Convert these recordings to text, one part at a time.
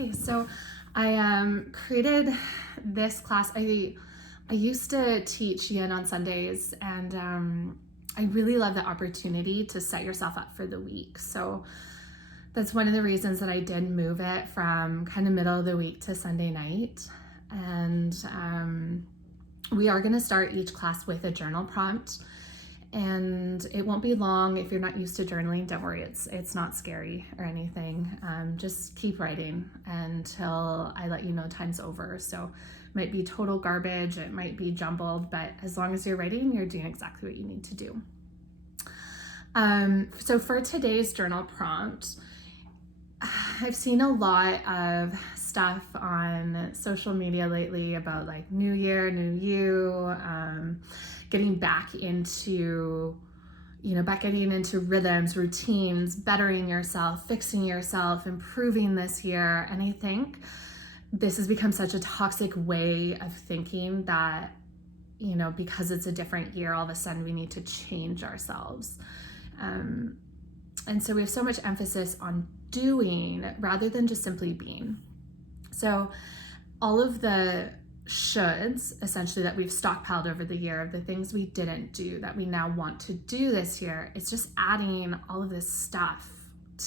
Okay, so I created this class. I used to teach Yin on Sundays, and I really love the opportunity to set yourself up for the week. So that's one of the reasons that I did move it from kind of middle of the week to Sunday night. And we are going to start each class with a journal prompt. And it won't be long. If you're not used to journaling, don't worry, it's not scary or anything. Just keep writing until I let you know time's over. So it might be total garbage, it might be jumbled, but as long as you're writing, you're doing exactly what you need to do. So for today's journal prompt, I've seen a lot of stuff on social media lately about like new year, new you, getting back into, getting into rhythms, routines, bettering yourself, fixing yourself, improving this year. And I think this has become such a toxic way of thinking that, because it's a different year, all of a sudden we need to change ourselves. And so we have so much emphasis on doing rather than just simply being. So all of the shoulds, essentially, that we've stockpiled over the year, of the things we didn't do that we now want to do this year, it's just adding all of this stuff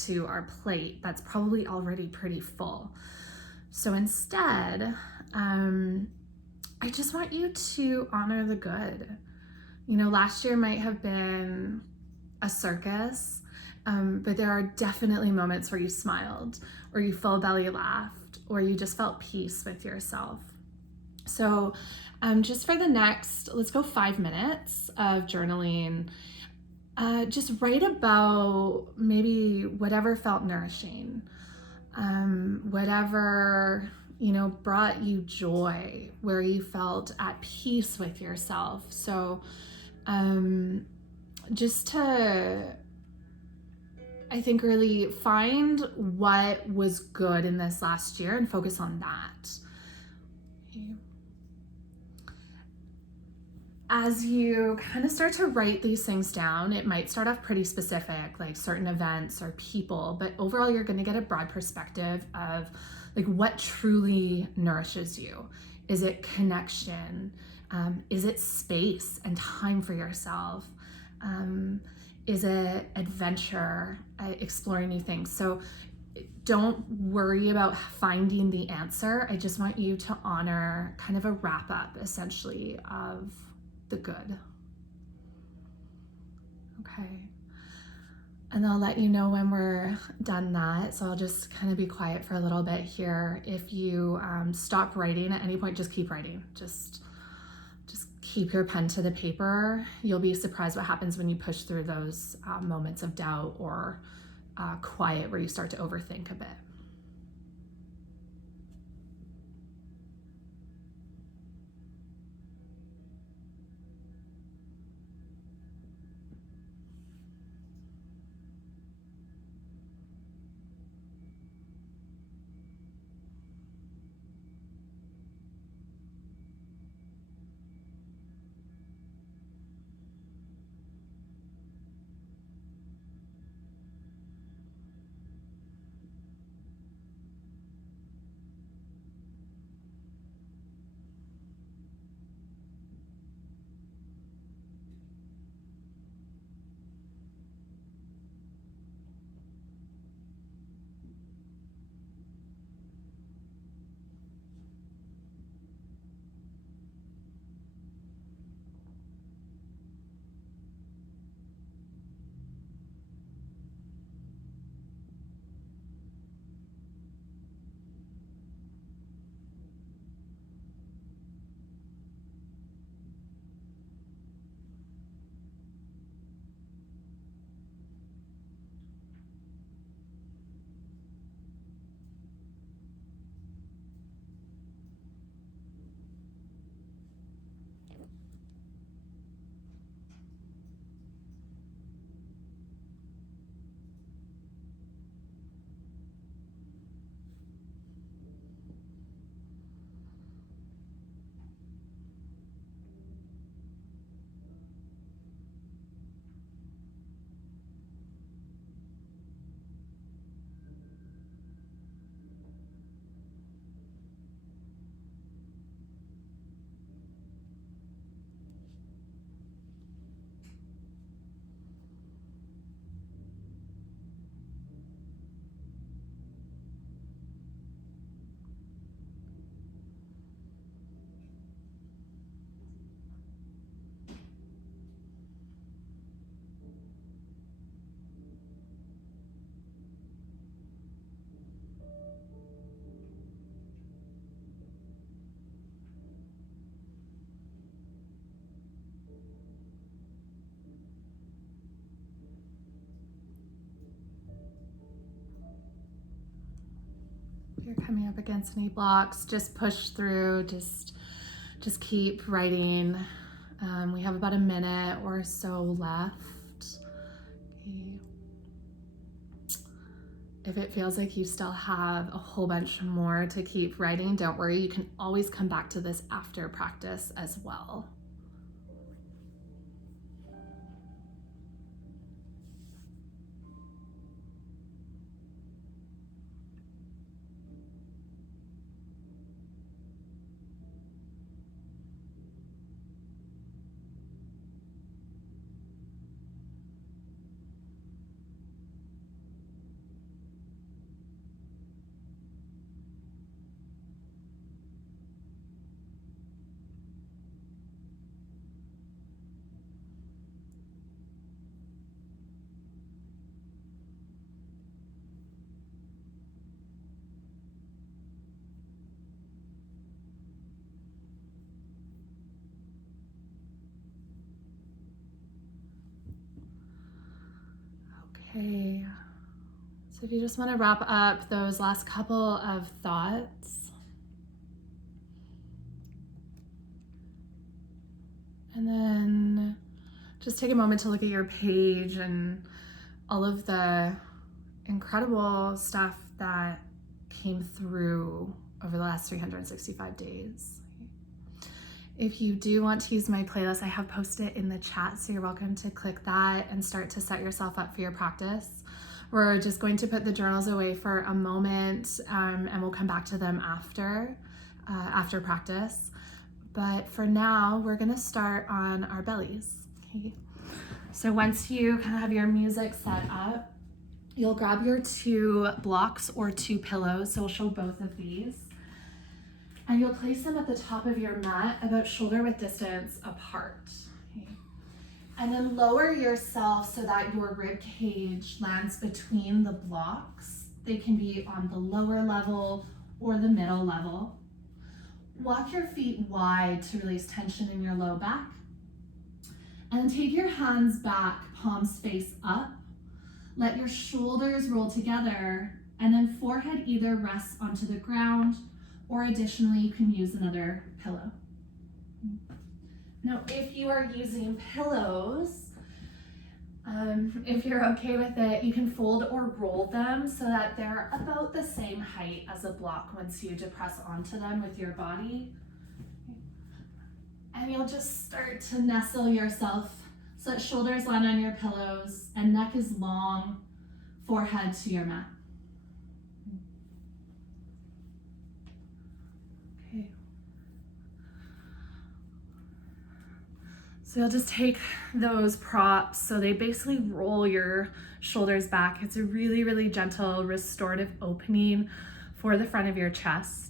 to our plate that's probably already pretty full. So instead, I just want you to honor the good. Last year might have been a circus, but there are definitely moments where you smiled, or you full belly laughed, or you just felt peace with yourself. So just for the next, let's go 5 minutes of journaling, just write about maybe whatever felt nourishing, whatever, brought you joy, where you felt at peace with yourself. So just to, I think, really find what was good in this last year and focus on that. Okay. As you kind of start to write these things down, it might start off pretty specific, like certain events or people, but overall you're going to get a broad perspective of like what truly nourishes you. Is it connection? Is it space and time for yourself? Is it adventure, exploring new things? So don't worry about finding the answer. I just want you to honor kind of a wrap up, essentially, of the good. Okay. And I'll let you know when we're done that. So I'll just kind of be quiet for a little bit here. If you stop writing at any point, just keep writing. Just keep your pen to the paper. You'll be surprised what happens when you push through those moments of doubt or quiet where you start to overthink a bit. If you're coming up against any blocks, just push through, just keep writing. We have about a minute or so left. Okay. If it feels like you still have a whole bunch more to keep writing, don't worry, you can always come back to this after practice as well. Okay, so if you just want to wrap up those last couple of thoughts, and then just take a moment to look at your page and all of the incredible stuff that came through over the last 365 days. If you do want to use my playlist, I have posted it in the chat, so you're welcome to click that and start to set yourself up for your practice. We're just going to put the journals away for a moment, and we'll come back to them after practice. But for now, we're gonna start on our bellies. Okay. So once you kind of have your music set up, you'll grab your 2 blocks or 2 pillows. So we'll show both of these. And you'll place them at the top of your mat about shoulder width distance apart. Okay. And then lower yourself so that your rib cage lands between the blocks. They can be on the lower level or the middle level. Walk your feet wide to release tension in your low back. And take your hands back, palms face up. Let your shoulders roll together, and then forehead either rests onto the ground, or additionally, you can use another pillow. Now, if you are using pillows, if you're okay with it, you can fold or roll them so that they're about the same height as a block once you depress onto them with your body. And you'll just start to nestle yourself so that shoulders land on your pillows and neck is long, forehead to your mat. Okay. So you'll just take those props. So they basically roll your shoulders back. It's a really, really gentle restorative opening for the front of your chest.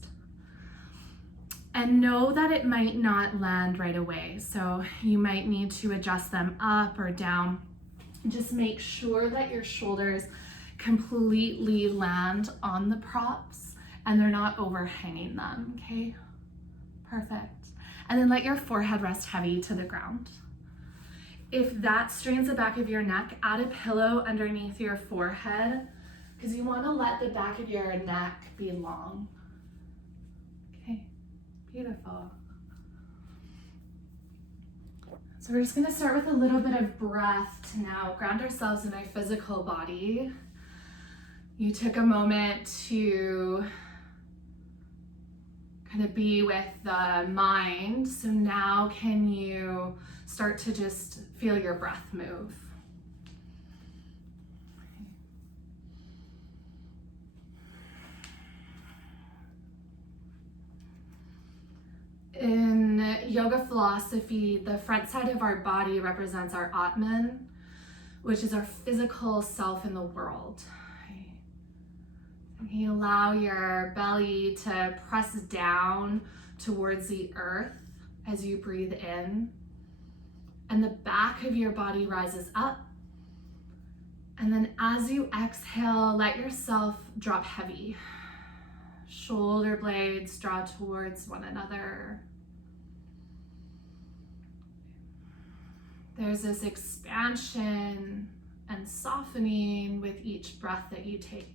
And know that it might not land right away. So you might need to adjust them up or down. Just make sure that your shoulders completely land on the props and they're not overhanging them, okay? Perfect. And then let your forehead rest heavy to the ground. If that strains the back of your neck, add a pillow underneath your forehead because you want to let the back of your neck be long. Okay, beautiful. So we're just going to start with a little bit of breath to now ground ourselves in our physical body. You took a moment to kind of be with the mind. So now can you start to just feel your breath move? In yoga philosophy, the front side of our body represents our Atman, which is our physical self in the world. You allow your belly to press down towards the earth as you breathe in, and the back of your body rises up. And then as you exhale, let yourself drop heavy. Shoulder blades draw towards one another. There's this expansion and softening with each breath that you take.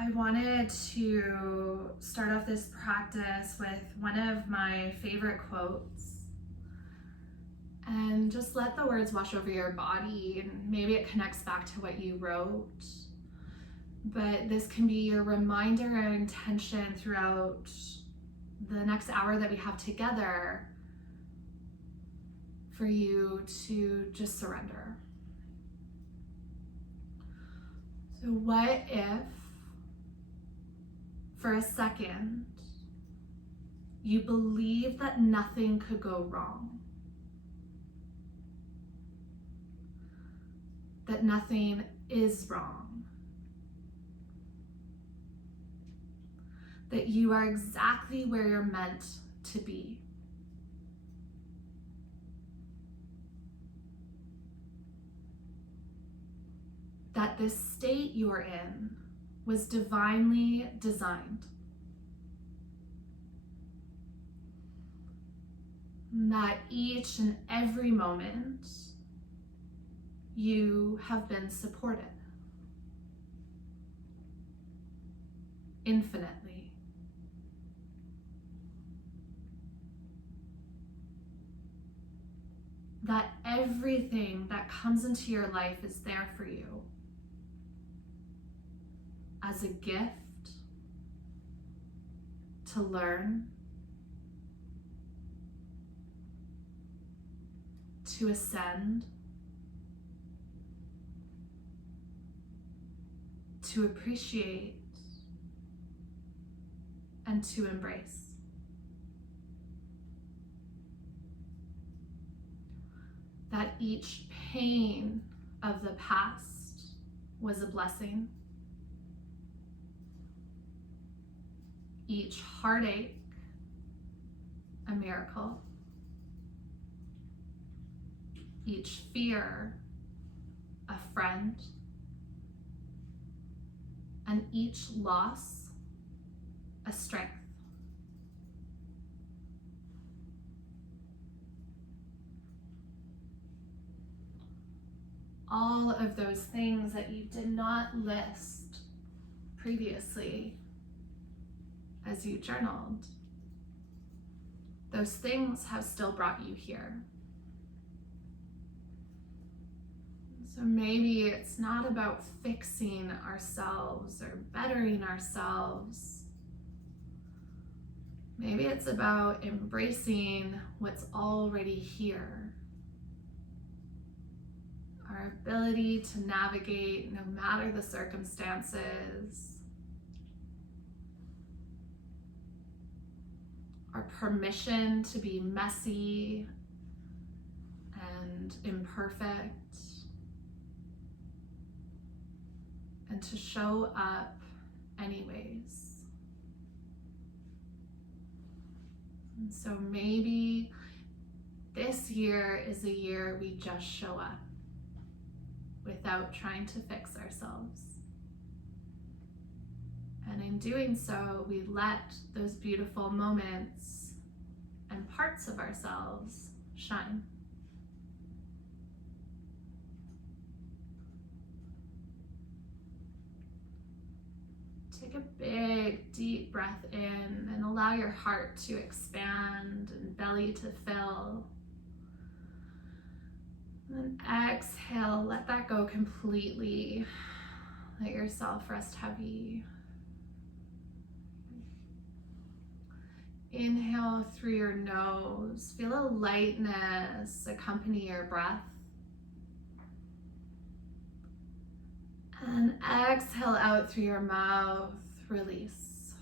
I wanted to start off this practice with one of my favorite quotes, and just let the words wash over your body, and maybe it connects back to what you wrote. But this can be your reminder and intention throughout the next hour that we have together for you to just surrender. So what if, for a second, you believe that nothing could go wrong? That nothing is wrong? That you are exactly where you're meant to be? That this state you're in was divinely designed. And that each and every moment you have been supported infinitely. That everything that comes into your life is there for you as a gift to learn, to ascend, to appreciate, and to embrace. That each pain of the past was a blessing. Each heartache, a miracle. Each fear, a friend. And each loss, a strength. All of those things that you did not list previously as you journaled, those things have still brought you here. So maybe it's not about fixing ourselves or bettering ourselves. Maybe it's about embracing what's already here. Our ability to navigate no matter the circumstances. Our permission to be messy and imperfect. And to show up anyways. And so maybe this year is a year we just show up without trying to fix ourselves. And in doing so, we let those beautiful moments and parts of ourselves shine. Take a big, deep breath in and allow your heart to expand and belly to fill. And then exhale, let that go completely. Let yourself rest heavy. Inhale through your nose. Feel a lightness accompany your breath. And exhale out through your mouth, release.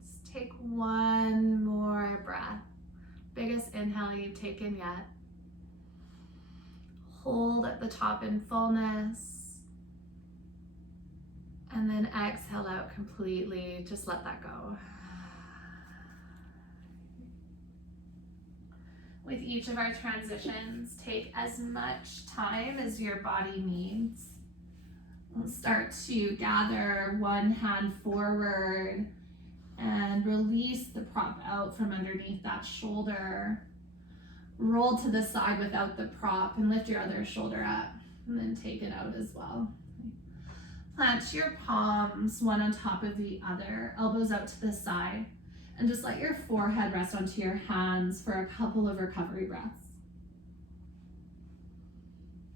Let's take one more breath. Biggest inhale you've taken yet. Hold at the top in fullness. And then exhale out completely. Just let that go. With each of our transitions, take as much time as your body needs. We'll start to gather one hand forward and release the prop out from underneath that shoulder. Roll to the side without the prop and lift your other shoulder up, and then take it out as well. Plant your palms one on top of the other, elbows out to the side, and just let your forehead rest onto your hands for a couple of recovery breaths.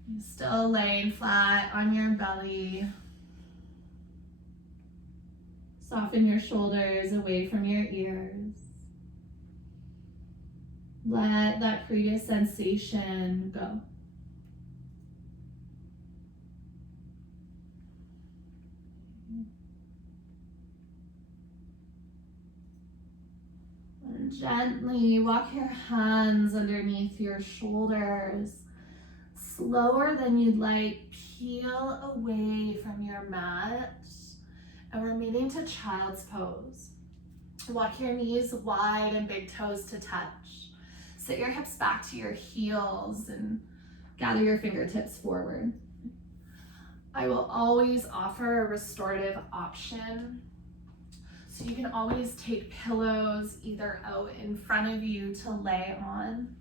You're still laying flat on your belly. Soften your shoulders away from your ears. Let that previous sensation go. And gently walk your hands underneath your shoulders. Slower than you'd like, peel away from your mat. And we're moving to child's pose. Walk your knees wide and big toes to touch. Sit your hips back to your heels and gather your fingertips forward. I will always offer a restorative option. So you can always take pillows either out in front of you to lay on,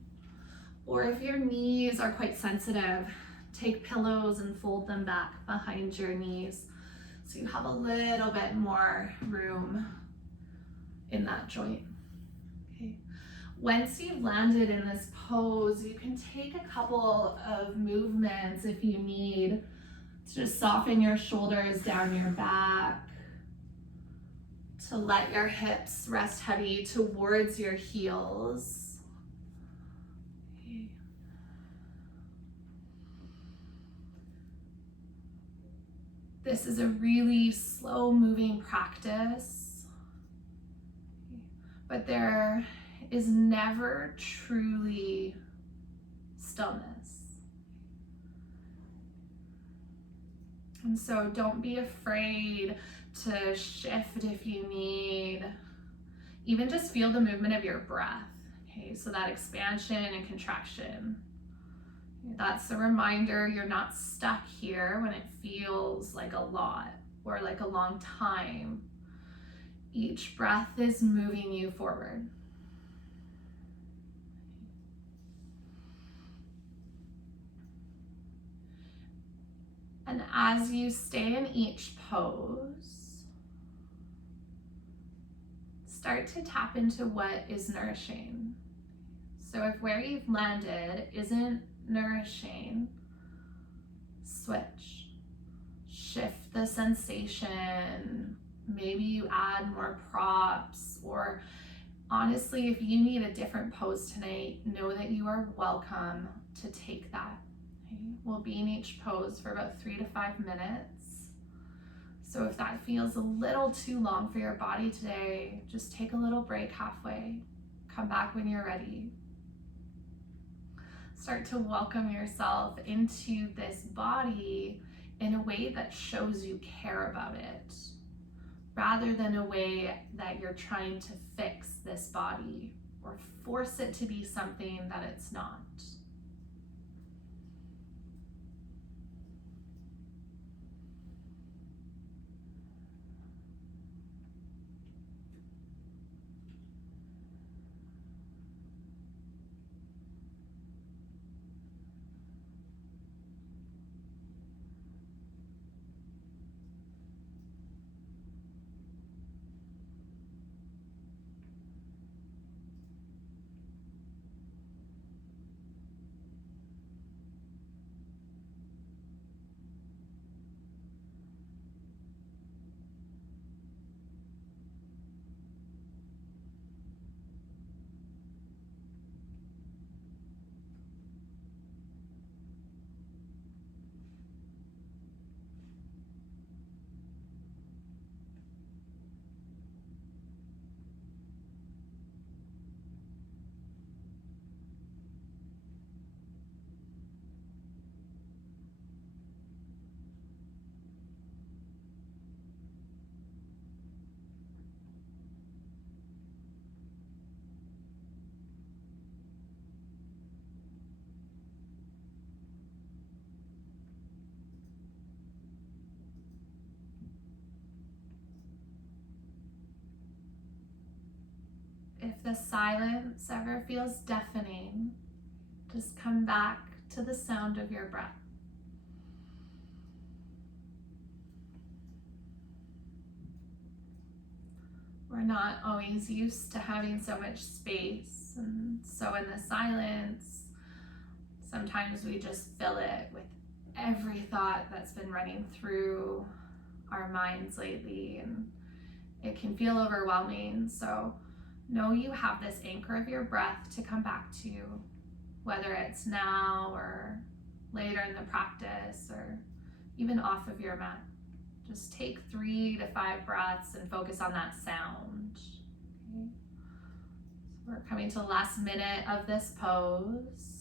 or if your knees are quite sensitive, take pillows and fold them back behind your knees so you have a little bit more room in that joint. Okay. Once you've landed in this pose, you can take a couple of movements if you need to just soften your shoulders down your back, to let your hips rest heavy towards your heels. Okay. This is a really slow moving practice, but there is never truly stillness. And so don't be afraid to shift if you need. Even just feel the movement of your breath. Okay, so that expansion and contraction. That's a reminder you're not stuck here when it feels like a lot or like a long time. Each breath is moving you forward. And as you stay in each pose, start to tap into what is nourishing. So if where you've landed isn't nourishing, switch. Shift the sensation. Maybe you add more props, or honestly, if you need a different pose tonight, know that you are welcome to take that. Okay? We'll be in each pose for about 3 to 5 minutes. So if that feels a little too long for your body today, just take a little break halfway. Come back when you're ready. Start to welcome yourself into this body in a way that shows you care about it, rather than a way that you're trying to fix this body or force it to be something that it's not. If the silence ever feels deafening, just come back to the sound of your breath. We're not always used to having so much space, and so in the silence, sometimes we just fill it with every thought that's been running through our minds lately, and it can feel overwhelming. So know you have this anchor of your breath to come back to, whether it's now or later in the practice or even off of your mat. Just take 3 to 5 breaths and focus on that sound. Okay. So we're coming to the last minute of this pose.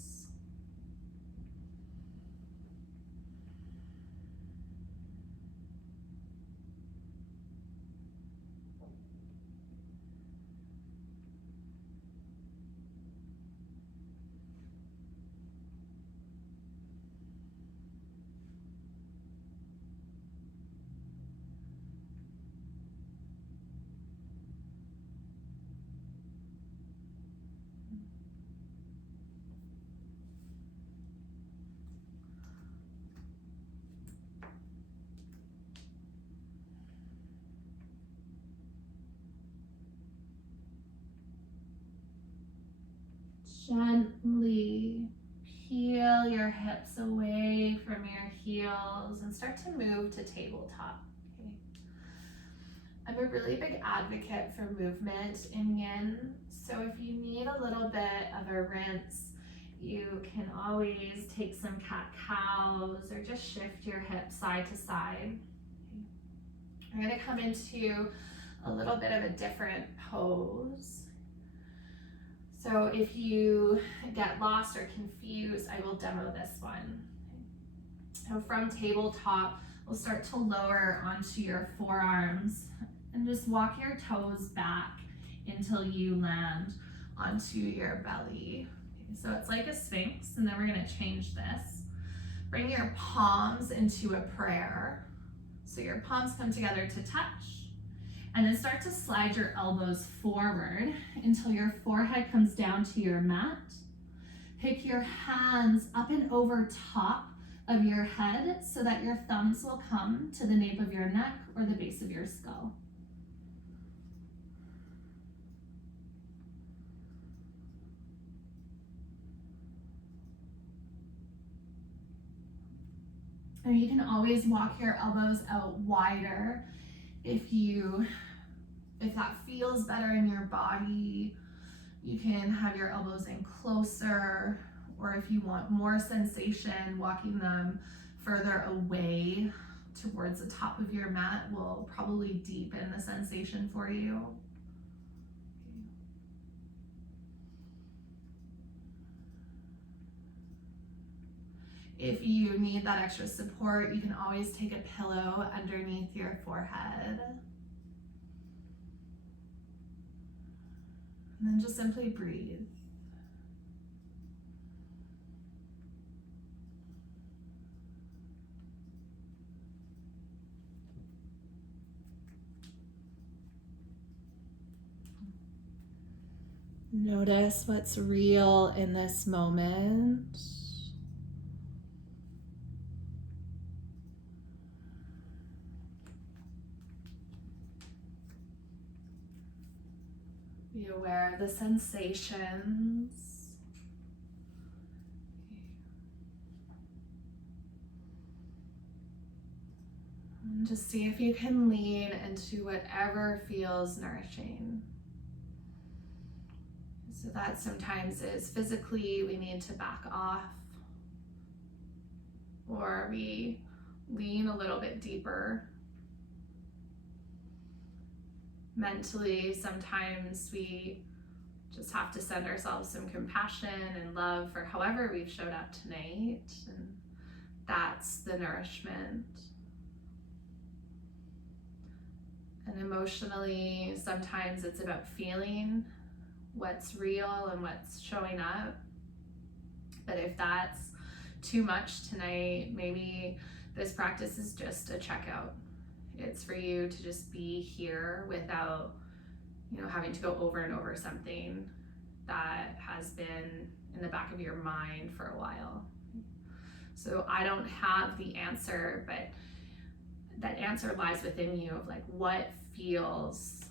Gently peel your hips away from your heels and start to move to tabletop. Okay. I'm a really big advocate for movement in Yin, so if you need a little bit of a rinse, you can always take some cat-cows or just shift your hips side to side. Okay. We're going to come into a little bit of a different pose. So if you get lost or confused, I will demo this one. So from tabletop, we'll start to lower onto your forearms and just walk your toes back until you land onto your belly. Okay, so it's like a sphinx, and then we're gonna change this. Bring your palms into a prayer. So your palms come together to touch. And then start to slide your elbows forward until your forehead comes down to your mat. Pick your hands up and over top of your head so that your thumbs will come to the nape of your neck or the base of your skull. And you can always walk your elbows out wider if that feels better in your body. You can have your elbows in closer, or if you want more sensation, walking them further away towards the top of your mat will probably deepen the sensation for you. If you need that extra support, you can always take a pillow underneath your forehead. And then just simply breathe. Notice what's real in this moment. Be aware of the sensations. And just see if you can lean into whatever feels nourishing. So that sometimes is physically we need to back off, or we lean a little bit deeper. Mentally, sometimes we just have to send ourselves some compassion and love for however we've showed up tonight, and that's the nourishment. And emotionally, sometimes it's about feeling what's real and what's showing up. But if that's too much tonight, maybe this practice is just a checkout. It's for you to just be here without, having to go over and over something that has been in the back of your mind for a while. So I don't have the answer, but that answer lies within you of like what feels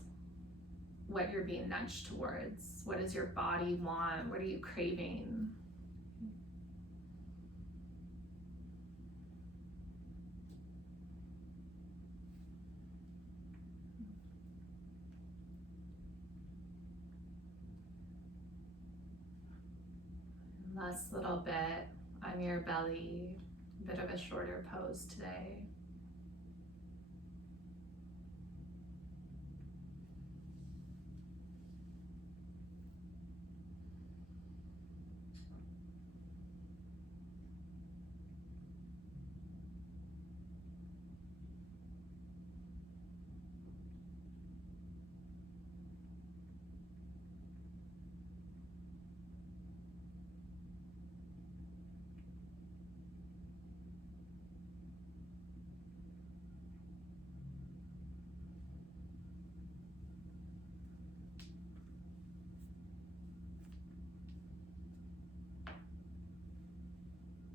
what you're being nudged towards. What does your body want? What are you craving? Last little bit on your belly, a bit of a shorter pose today.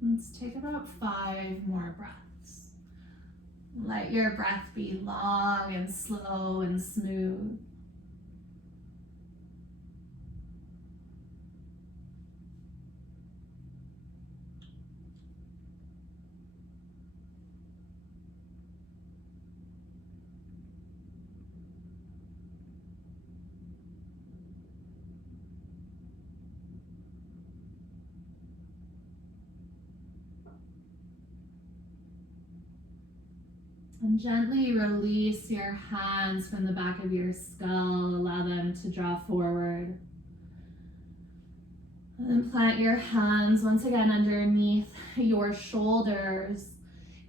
Let's take about 5 more breaths. Let your breath be long and slow and smooth. And gently release your hands from the back of your skull. Allow them to draw forward. And then plant your hands once again underneath your shoulders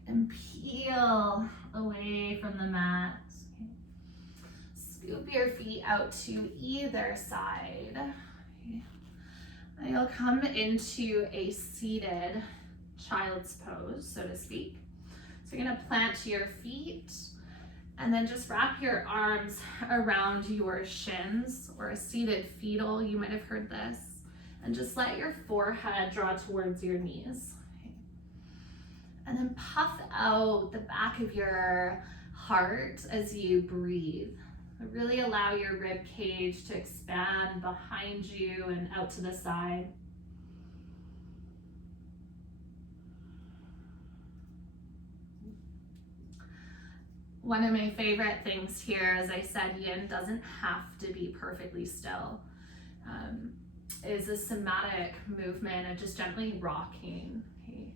and peel away from the mat. Okay. Scoop your feet out to either side. Okay. And you'll come into a seated child's pose, so to speak. So you're gonna plant your feet and then just wrap your arms around your shins, or a seated fetal, you might have heard this. And just let your forehead draw towards your knees. Okay. And then puff out the back of your heart as you breathe. Really allow your rib cage to expand behind you and out to the side. One of my favorite things here, as I said, yin doesn't have to be perfectly still. Is a somatic movement of just gently rocking. Okay.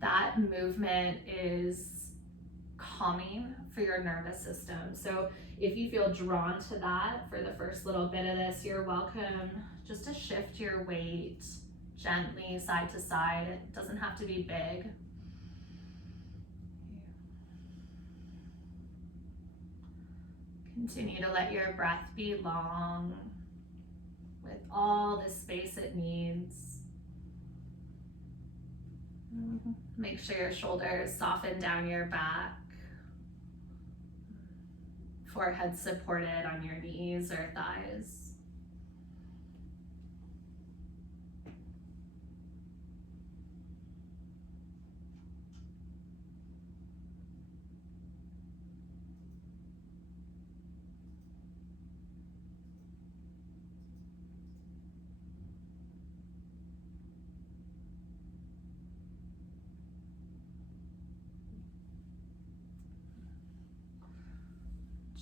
That movement is calming for your nervous system. So if you feel drawn to that for the first little bit of this, you're welcome just to shift your weight gently side to side. It doesn't have to be big. Continue to let your breath be long, with all the space it needs. Make sure your shoulders soften down your back. Forehead supported on your knees or thighs.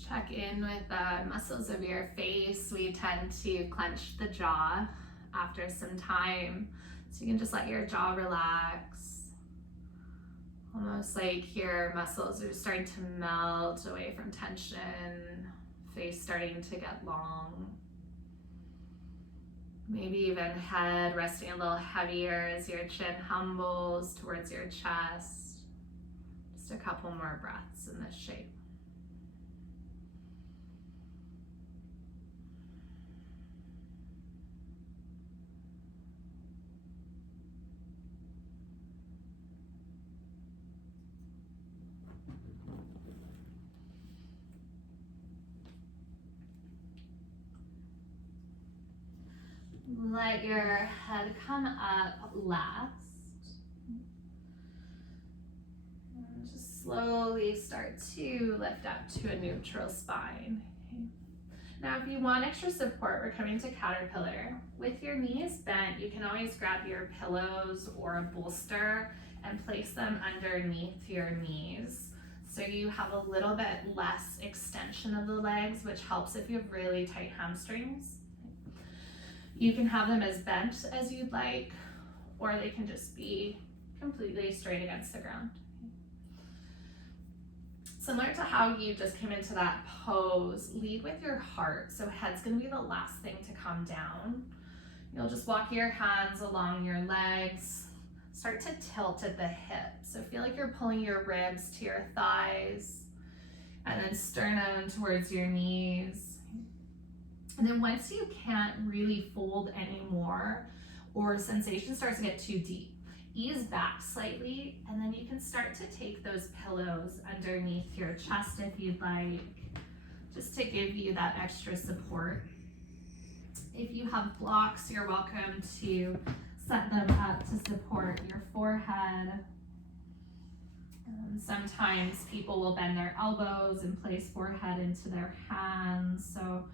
Check in with the muscles of your face. We tend to clench the jaw after some time. So you can just let your jaw relax. Almost like your muscles are starting to melt away from tension. Face starting to get long. Maybe even head resting a little heavier as your chin humbles towards your chest. Just a couple more breaths in this shape. Let your head come up last. And just slowly start to lift up to a neutral spine. Okay. Now, if you want extra support, we're coming to caterpillar. With your knees bent, you can always grab your pillows or a bolster and place them underneath your knees. So you have a little bit less extension of the legs, which helps if you have really tight hamstrings. You can have them as bent as you'd like, or they can just be completely straight against the ground. Similar to how you just came into that pose, lead with your heart. So head's gonna be the last thing to come down. You'll just walk your hands along your legs, start to tilt at the hips. So feel like you're pulling your ribs to your thighs, and then sternum towards your knees. And then once you can't really fold anymore, or sensation starts to get too deep, ease back slightly, and then you can start to take those pillows underneath your chest if you'd like, just to give you that extra support. If you have blocks, you're welcome to set them up to support your forehead. Sometimes people will bend their elbows and place forehead into their hands. So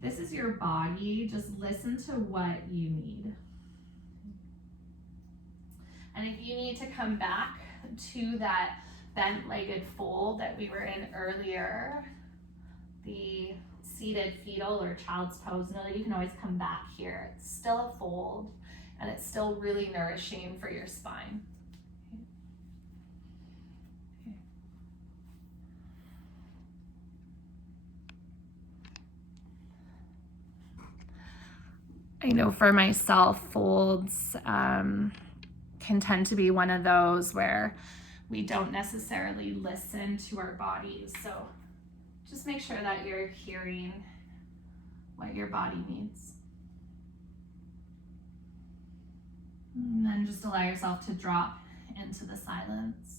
this is your body. Just listen to what you need. And if you need to come back to that bent-legged fold that we were in earlier, the seated fetal or child's pose, know that you can always come back here. It's still a fold, and it's still really nourishing for your spine. I know for myself, folds can tend to be one of those where we don't necessarily listen to our bodies. So just make sure that you're hearing what your body needs. And then just allow yourself to drop into the silence.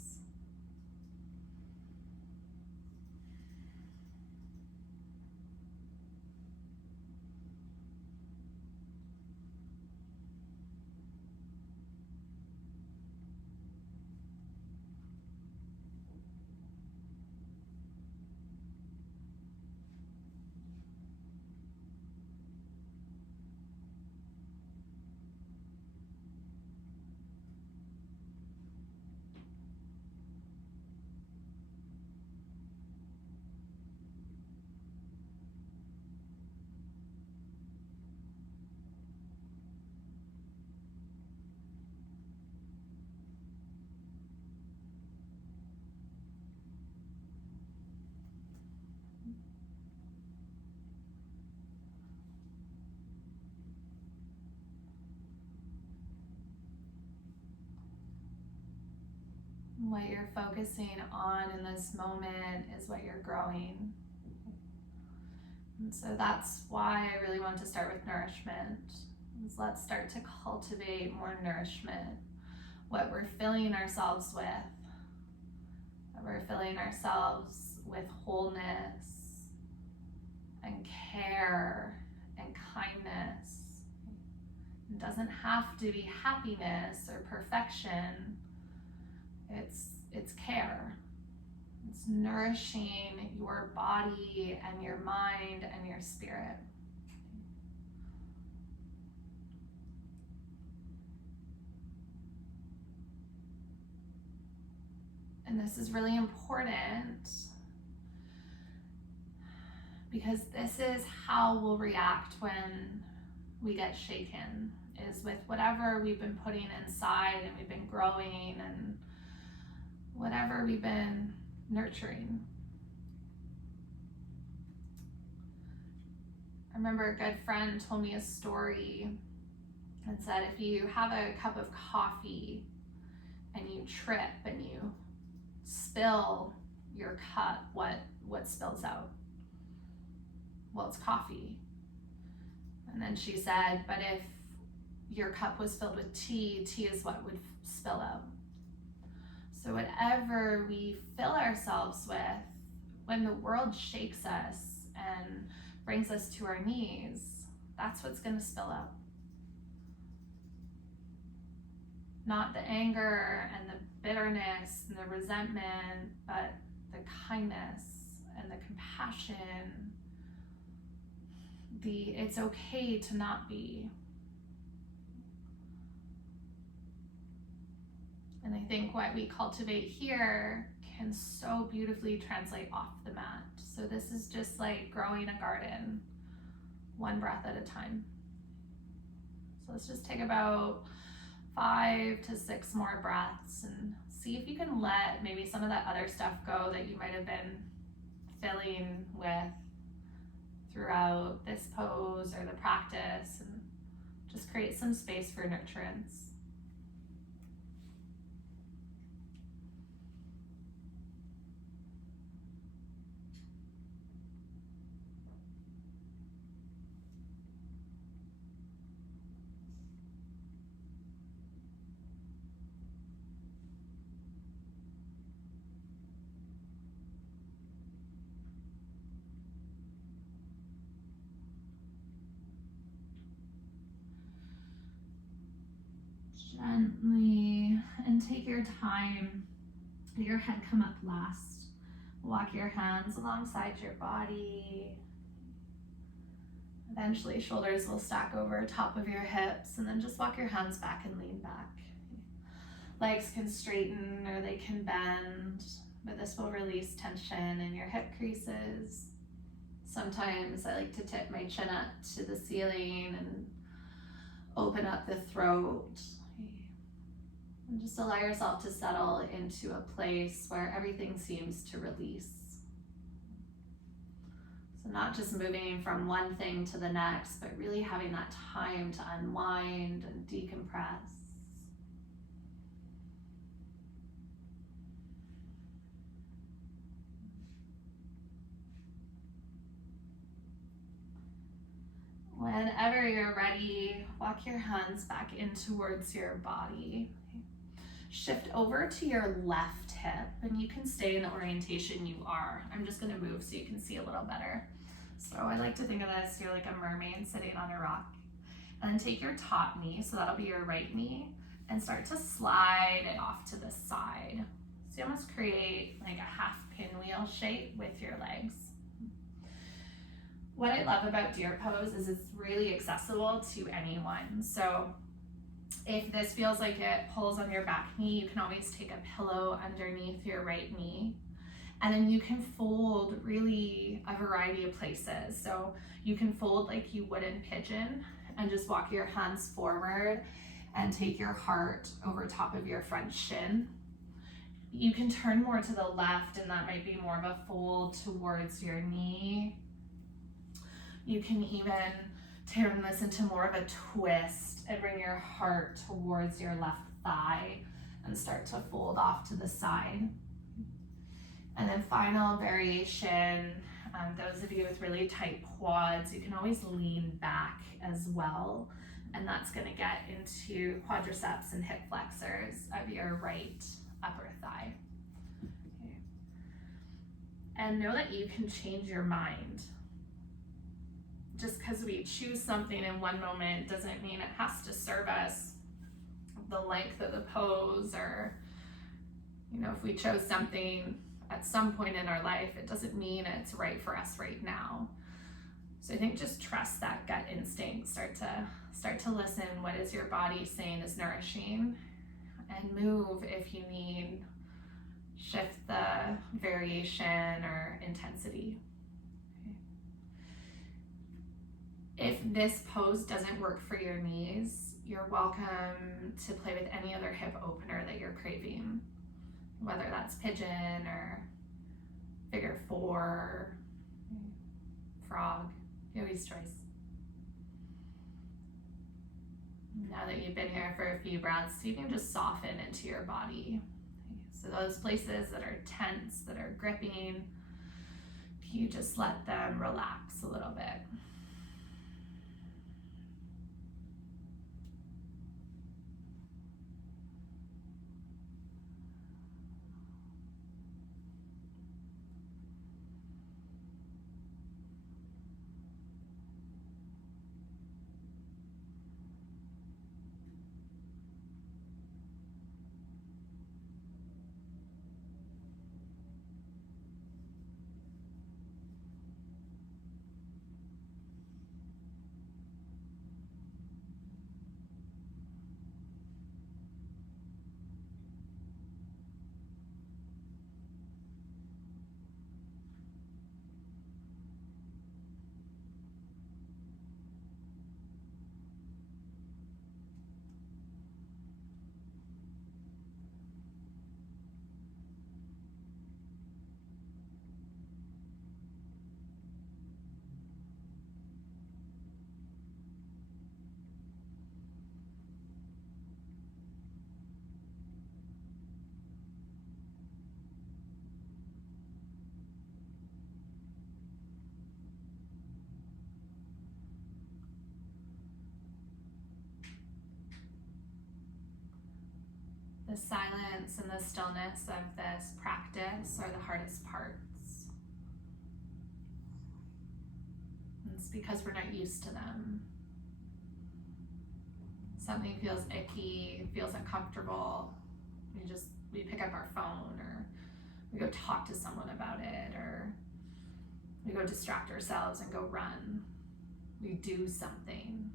What you're focusing on in this moment is what you're growing. And so that's why I really want to start with nourishment. Let's start to cultivate more nourishment. What we're filling ourselves with. That we're filling ourselves with wholeness and care and kindness. It doesn't have to be happiness or perfection. It's care. It's nourishing your body and your mind and your spirit. And this is really important because this is how we'll react when we get shaken, is with whatever we've been putting inside and we've been growing and whatever we've been nurturing. I remember a good friend told me a story and said, if you have a cup of coffee and you trip and you spill your cup, what spills out? Well, it's coffee. And then she said, but if your cup was filled with tea, tea is what would spill out. So whatever we fill ourselves with, when the world shakes us and brings us to our knees, that's what's going to spill out. Not the anger and the bitterness and the resentment, but the kindness and the compassion it's okay to not be. And I think what we cultivate here can so beautifully translate off the mat. So this is just like growing a garden, one breath at a time. So let's just take about 5 to 6 more breaths and see if you can let maybe some of that other stuff go that you might have been filling with throughout this pose or the practice, and just create some space for nurturance. Gently, and take your time. Let your head come up last. Walk your hands alongside your body. Eventually, shoulders will stack over top of your hips, and then just walk your hands back and lean back. Legs can straighten or they can bend, but this will release tension in your hip creases. Sometimes I like to tip my chin up to the ceiling and open up the throat. And just allow yourself to settle into a place where everything seems to release. So not just moving from one thing to the next, but really having that time to unwind and decompress. Whenever you're ready, walk your hands back in towards your body. Shift over to your left hip, and you can stay in the orientation you are. I'm just going to move so you can see a little better. So I like to think of this, you're like a mermaid sitting on a rock. And then take your top knee, so that'll be your right knee, and start to slide it off to the side. So you almost create like a half pinwheel shape with your legs. What I love about deer pose is it's really accessible to anyone. So if this feels like it pulls on your back knee, you can always take a pillow underneath your right knee. And then you can fold really a variety of places. So you can fold like you would in pigeon and just walk your hands forward and take your heart over top of your front shin. You can turn more to the left, and that might be more of a fold towards your knee. You can even turn this into more of a twist and bring your heart towards your left thigh and start to fold off to the side. And then final variation, those of you with really tight quads, you can always lean back as well. And that's gonna get into quadriceps and hip flexors of your right upper thigh. Okay. And know that you can change your mind. Just because we choose something in one moment doesn't mean it has to serve us the length of the pose, or, you know, if we chose something at some point in our life, it doesn't mean it's right for us right now. So I think just trust that gut instinct, start to listen, what is your body saying is nourishing, and move if you need, shift the variation or intensity. If this pose doesn't work for your knees, you're welcome to play with any other hip opener that you're craving, whether that's pigeon or figure 4, frog, yogi's choice. Now that you've been here for a few breaths, you can just soften into your body. So those places that are tense, that are gripping, you just let them relax a little bit. The silence and the stillness of this practice are the hardest parts. And it's because we're not used to them. Something feels icky, feels uncomfortable. We pick up our phone, or we go talk to someone about it, or we go distract ourselves and go run. We do something.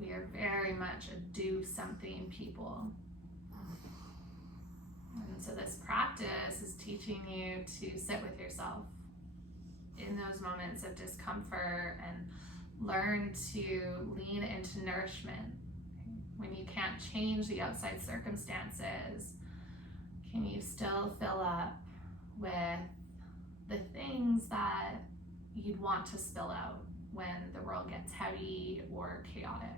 We are very much a do something people. And so this practice is teaching you to sit with yourself in those moments of discomfort and learn to lean into nourishment. When you can't change the outside circumstances, can you still fill up with the things that you'd want to spill out when the world gets heavy or chaotic?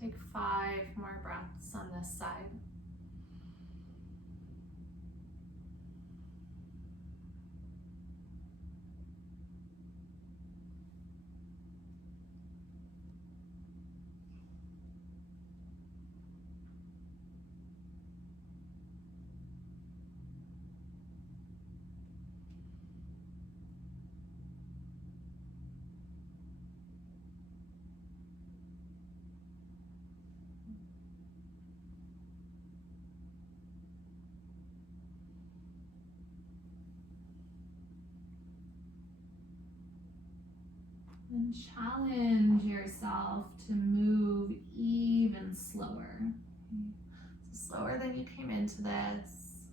Take 5 more breaths on this side. And challenge yourself to move even slower. So slower than you came into this.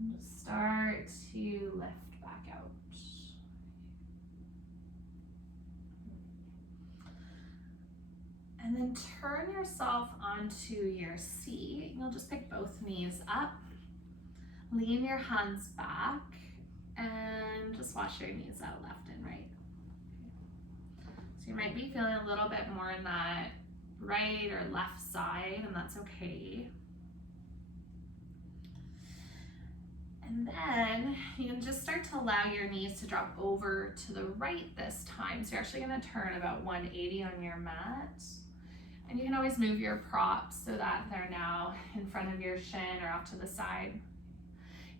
And just start to lift back out. And then turn yourself onto your seat. You'll just pick both knees up. Lean your hands back and just wash your knees out left and right. So you might be feeling a little bit more in that right or left side, and that's okay. And then you can just start to allow your knees to drop over to the right this time. So you're actually going to turn about 180 on your mat. And you can always move your props so that they're now in front of your shin or off to the side.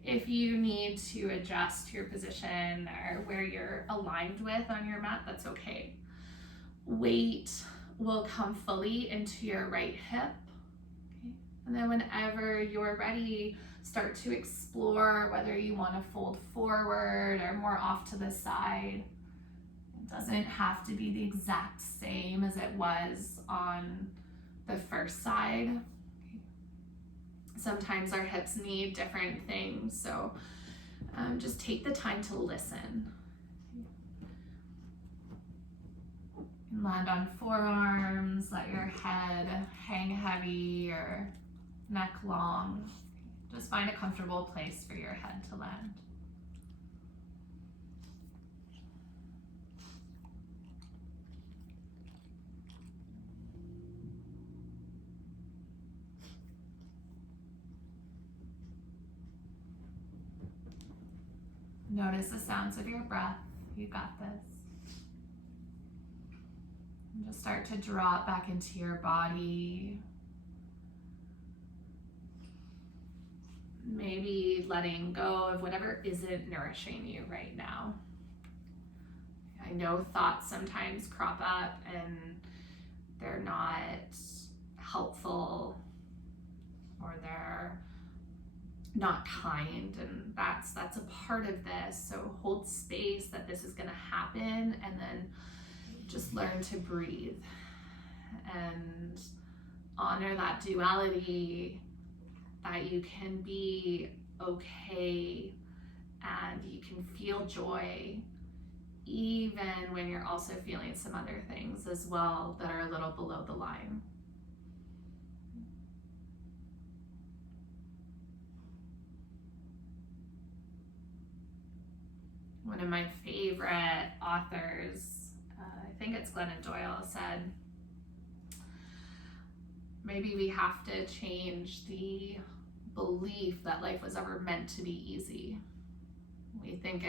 If you need to adjust your position or where you're aligned with on your mat, that's okay. Weight will come fully into your right hip. Okay. And then whenever you're ready, start to explore whether you want to fold forward or more off to the side. It doesn't have to be the exact same as it was on the first side. Okay. Sometimes our hips need different things, so just take the time to listen. Land on forearms, let your head hang heavy or neck long. Just find a comfortable place for your head to land. Notice the sounds of your breath. You got this. And just start to draw it back into your body. Maybe letting go of whatever isn't nourishing you right now. I know thoughts sometimes crop up and they're not helpful or they're not kind, and that's a part of this. So hold space that this is going to happen, and then just learn to breathe and honor that duality, that you can be okay and you can feel joy even when you're also feeling some other things as well that are a little below the line. One of my favorite authors, I think it's Glennon Doyle, said, maybe we have to change the belief that life was ever meant to be easy. We think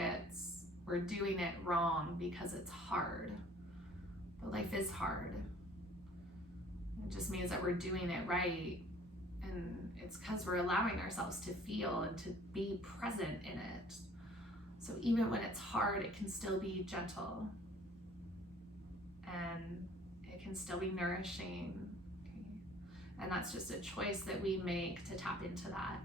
we're doing it wrong because it's hard, but life is hard. It just means that we're doing it right, and it's because we're allowing ourselves to feel and to be present in it. So even when it's hard, it can still be gentle, and it can still be nourishing. Okay? And that's just a choice that we make to tap into that.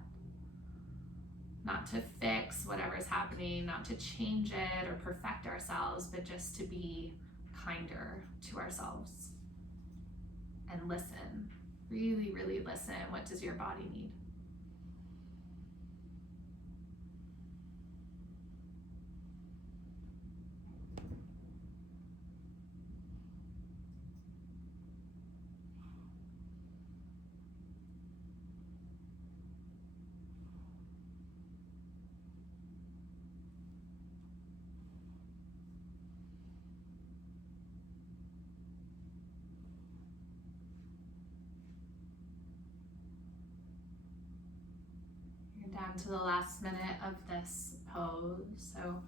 Not to fix whatever's happening, not to change it or perfect ourselves, but just to be kinder to ourselves and listen. Really, really listen. What does your body need? Down to the last minute of this pose, so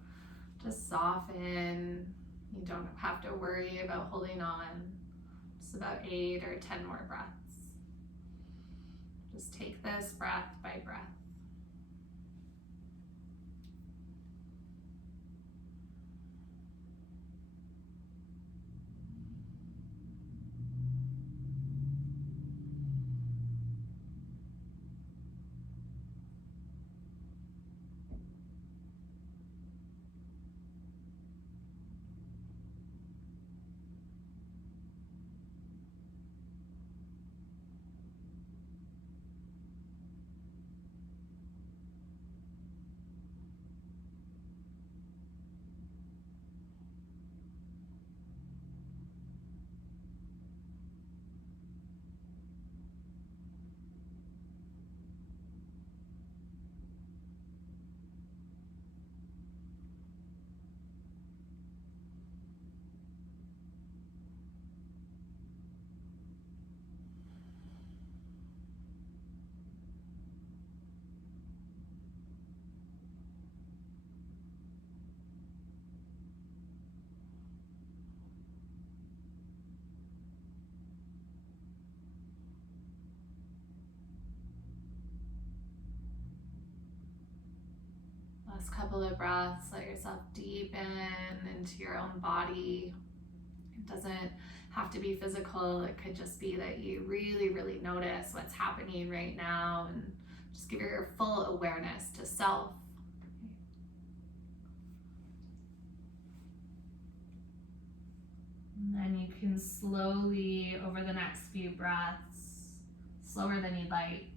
just soften. You don't have to worry about holding on. Just about 8 or 10 more breaths. Just take this breath by breath. Last couple of breaths, let yourself deepen into your own body. It doesn't have to be physical. It could just be that you really, really notice what's happening right now and just give your full awareness to self. And then you can slowly, over the next few breaths, slower than you'd like,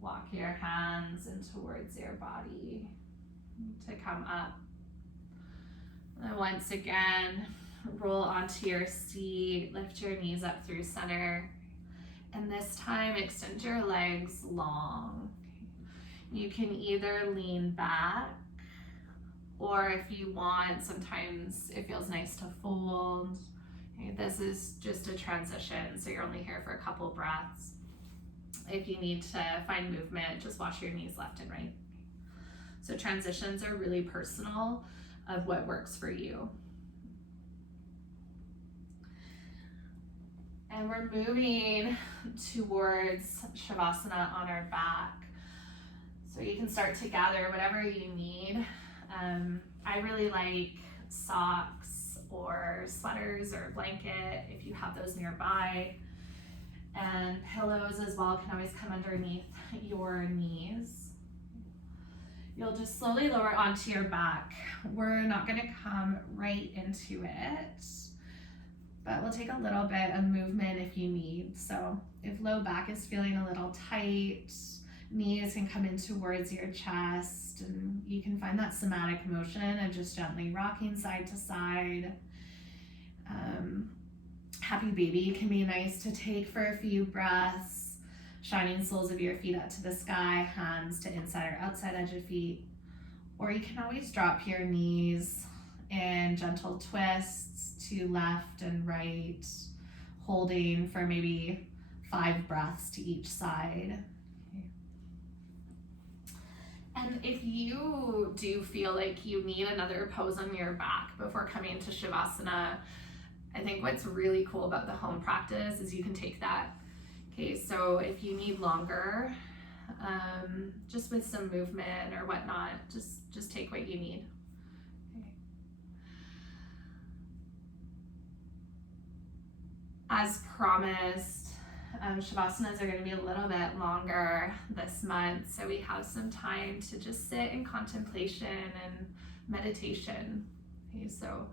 walk your hands in towards your body to come up. And then once again, roll onto your seat, lift your knees up through center. And this time, extend your legs long. You can either lean back, or if you want, sometimes it feels nice to fold. Okay, this is just a transition, so you're only here for a couple breaths. If you need to find movement, just wash your knees left and right. So transitions are really personal of what works for you. And we're moving towards Shavasana on our back. So you can start to gather whatever you need. I really like socks or sweaters or a blanket if you have those nearby. And pillows as well can always come underneath your knees. You'll just slowly lower onto your back. We're not going to come right into it, but we'll take a little bit of movement if you need. So if low back is feeling a little tight, Knees can come in towards your chest, and you can find that somatic motion of just gently rocking side to side. Happy baby can be nice to take for a few breaths, shining soles of your feet up to the sky, hands to inside or outside edge of feet. Or you can always drop your knees in gentle twists to left and right, holding for maybe 5 breaths to each side. And if you do feel like you need another pose on your back before coming to Shavasana, I think what's really cool about the home practice is you can take that. Okay, so if you need longer, just with some movement or whatnot, just take what you need. Okay. As promised, Shavasanas are going to be a little bit longer this month, so we have some time to just sit in contemplation and meditation. Okay, so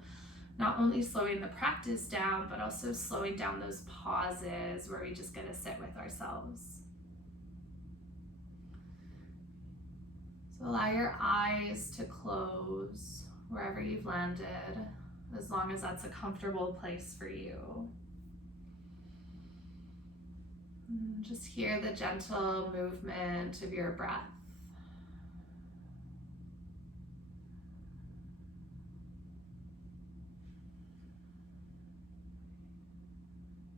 not only slowing the practice down, but also slowing down those pauses where we just get to sit with ourselves. So allow your eyes to close wherever you've landed, as long as that's a comfortable place for you. Just hear the gentle movement of your breath.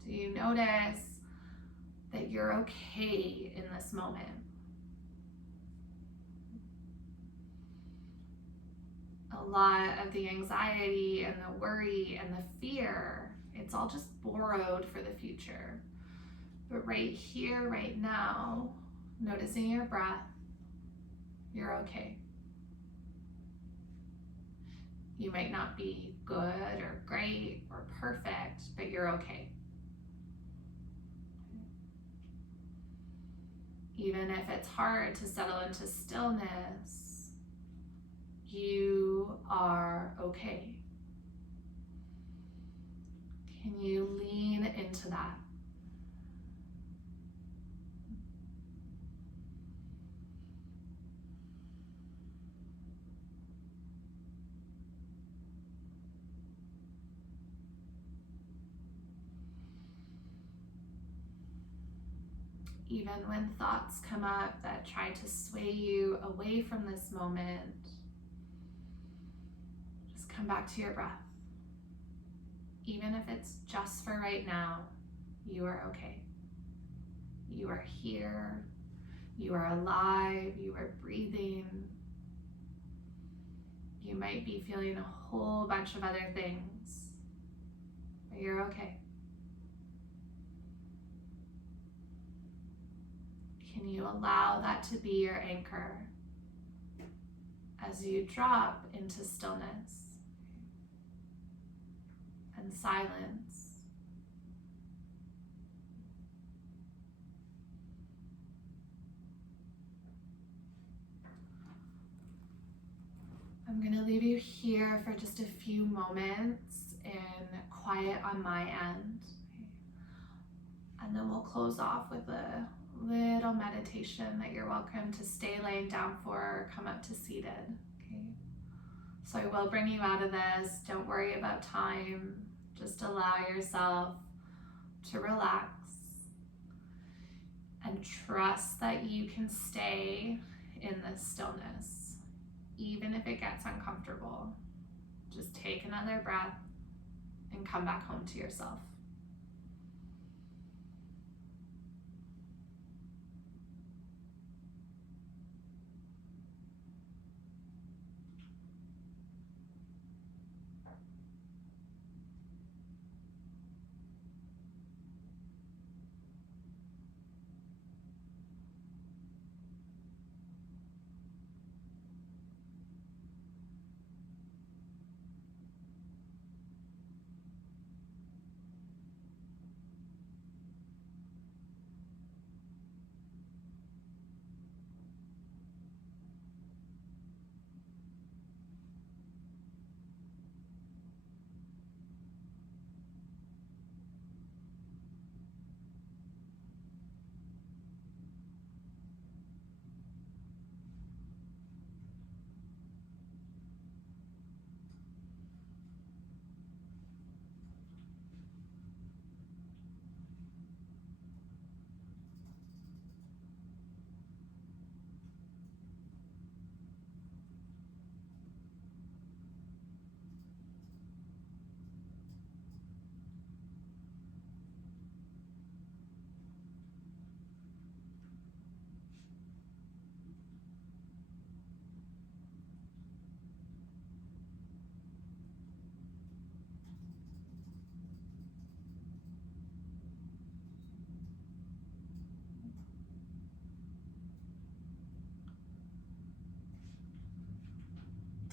Do you notice that you're okay in this moment? A lot of the anxiety and the worry and the fear, it's all just borrowed for the future. But right here, right now, noticing your breath, you're okay. You might not be good or great or perfect, but you're okay. Even if it's hard to settle into stillness, you are okay. Can you lean into that? Even when thoughts come up that try to sway you away from this moment, just come back to your breath. Even if it's just for right now, you are okay. You are here. You are alive. You are breathing. You might be feeling a whole bunch of other things, but you're okay. Can you allow that to be your anchor as you drop into stillness and silence? I'm going to leave you here for just a few moments in quiet on my end. And then we'll close off with a little meditation that you're welcome to stay laying down for or come up to seated. Okay. So I will bring you out of this. Don't worry about time. Just allow yourself to relax and trust that you can stay in this stillness, even if it gets uncomfortable. Just take another breath and come back home to yourself.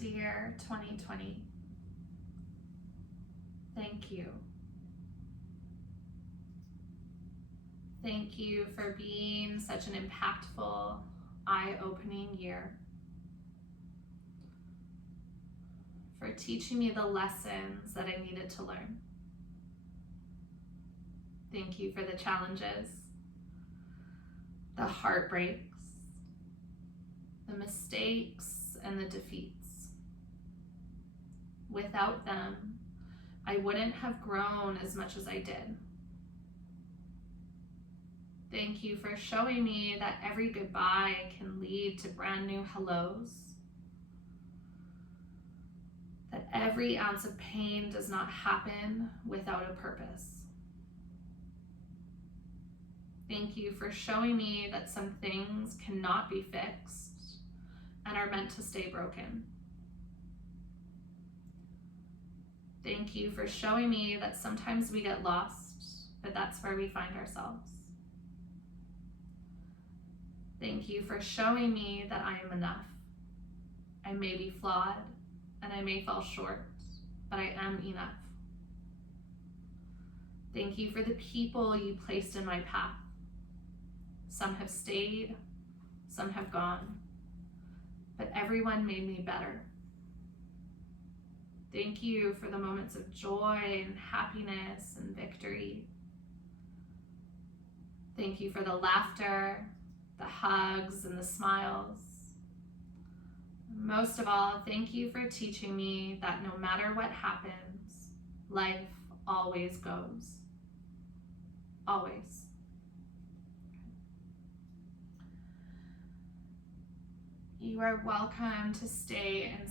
year 2020. Thank you. Thank you for being such an impactful, eye-opening year. For teaching me the lessons that I needed to learn. Thank you for the challenges, the heartbreaks, the mistakes, and the defeats. Without them, I wouldn't have grown as much as I did. Thank you for showing me that every goodbye can lead to brand new hellos. That every ounce of pain does not happen without a purpose. Thank you for showing me that some things cannot be fixed and are meant to stay broken. Thank you for showing me that sometimes we get lost, but that's where we find ourselves. Thank you for showing me that I am enough. I may be flawed and I may fall short, but I am enough. Thank you for the people you placed in my path. Some have stayed, some have gone, but everyone made me better. Thank you for the moments of joy and happiness and victory. Thank you for the laughter, the hugs, and the smiles. Most of all, thank you for teaching me that no matter what happens, life always goes. Always. You are welcome to stay and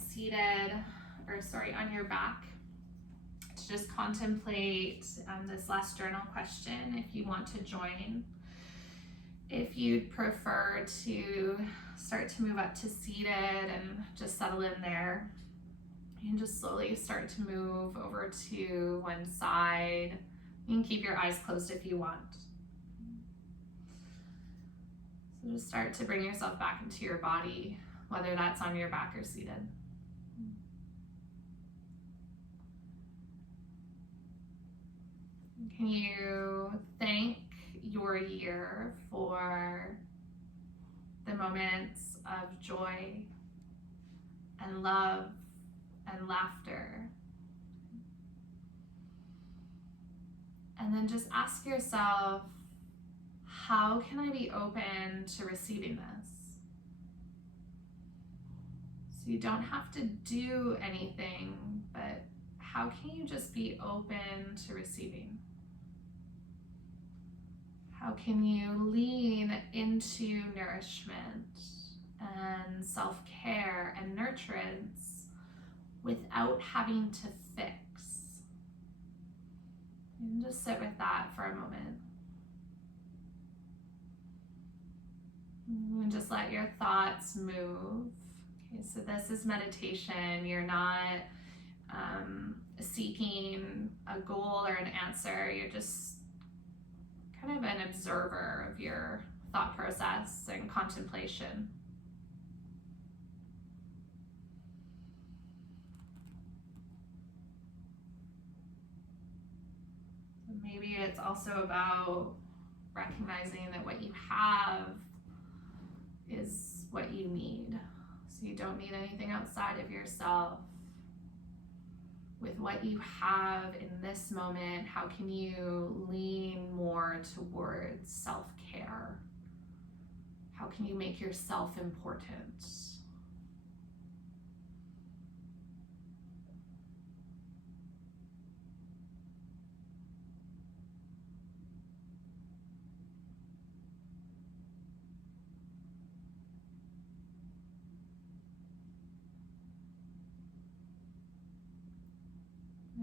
on your back, to just contemplate this last journal question if you want to join. If you'd prefer to start to move up to seated and just settle in there, you can just slowly start to move over to one side. You can keep your eyes closed if you want. So just start to bring yourself back into your body, whether that's on your back or seated. Can you thank your year for the moments of joy and love and laughter? And then just ask yourself, how can I be open to receiving this? So you don't have to do anything, but how can you just be open to receiving? How can you lean into nourishment and self-care and nurturance without having to fix? And just sit with that for a moment. And just let your thoughts move. Okay, so this is meditation. You're not seeking a goal or an answer. You're just kind of an observer of your thought process and contemplation. Maybe it's also about recognizing that what you have is what you need. So you don't need anything outside of yourself. With what you have in this moment, how can you lean more towards self-care? How can you make yourself important?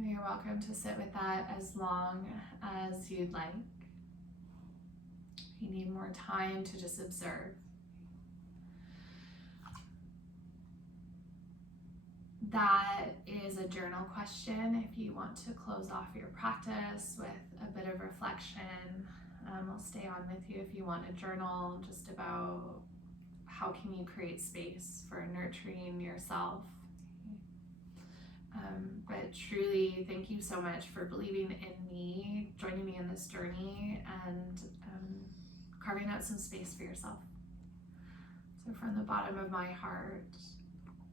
You're welcome to sit with that as long as you'd like. You need more time to just observe. That is a journal question. If you want to close off your practice with a bit of reflection, I'll stay on with you if you want a journal just about how can you create space for nurturing yourself But truly, thank you so much for believing in me, joining me in this journey, and carving out some space for yourself. So from the bottom of my heart,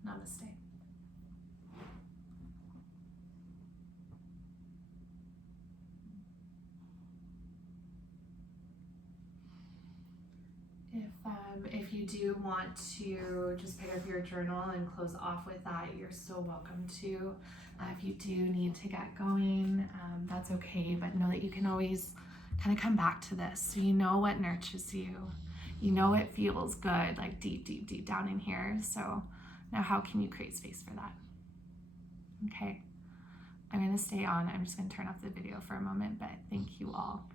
namaste. If you do want to just pick up your journal and close off with that, you're so welcome to. If you do need to get going, that's okay, but know that you can always kind of come back to this. So you know what nurtures you. You know it feels good, like deep, deep, deep down in here. So now how can you create space for that? Okay, I'm going to stay on. I'm just going to turn off the video for a moment, but thank you all.